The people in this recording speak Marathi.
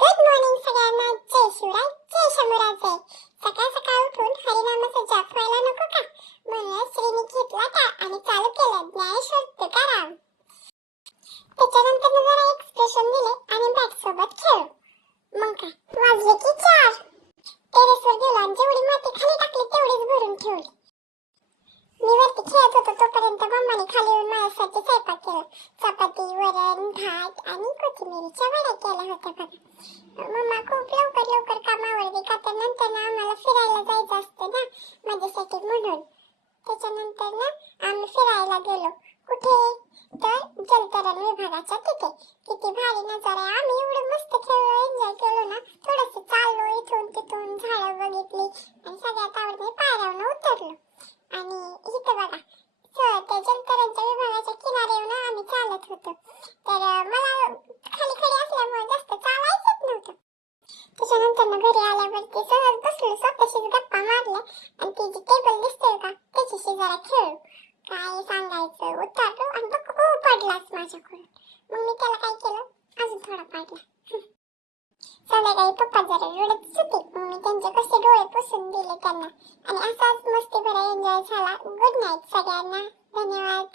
गुड मॉर्निंग सगळ्यांना. जय शिवराय, जय शंभूराजे. सकाळ सकाळ उठून हरिनामाचा जाप व्हायला नको का? म्हणून श्रीनी घेतला का आणि चालू केलं ज्ञानेश्वर तुकाराम. त्याच्यानंतर जरा एक्सप्रेशन दिले आणि बॅट सोबत खेळलो. मग काय वाजले की 4. टेरेसवर गेलो आणि जेवढी माती खाली टाकली तेवढीच भरून ठेवली. मी वरती खेळत होतो तोपर्यंत मम्माने खाली येऊन माझ्यासाठी स्वयंपाक केला. चपाती, वरण, भात आणि कोथिंबीरच्या वड्या केल्या होत्या बघा. मम्मा खूप लवकर लवकर कामावरती का तर नंतर ना आम्हाला फिरायला जायचं असतं ना माझ्यासाठी म्हणून. त्याच्यानंतर ना आम्ही फिरायला गेलो. कुठे तर जलतरण विभागाच्या तिथे. किती भारी नजारा आहे. आम्ही एवढं मस्त खेळलो, एन्जॉय केलो ना. थोडंसं चाललो इथून तिथून, झाडं बघितली आणि सगळ्यात आवडते पायऱ्यावरून उतरलो. आणि इथं बघा त्या जलतरणच्या विभागाच्या किनाऱ्यावर आम्ही चालत होतो. तर मला खाली खडी असल्यामुळे जास्त चालायचंच नव्हतं. त्याच्यानंतर घरी आल्यावरती सहज बसलो, स्वतःशीच गप्पा मारल्या आणि ती जी टेबल दिसते का त्याच्याशी जरा खेळलो. काय सांगायचं, उतरलो आणि बघ पडलाच माझ्याकडून. मग मी त्याला काय केलं, अजून थोडा पाडला. संध्याकाळी पप्पा जरा रडतच होते. मग मी त्यांचे कसे डोळे पुसून दिले त्यांना आणि असाच मस्ती भरा एन्जॉय झाला. गुड नाईट सगळ्यांना. धन्यवाद.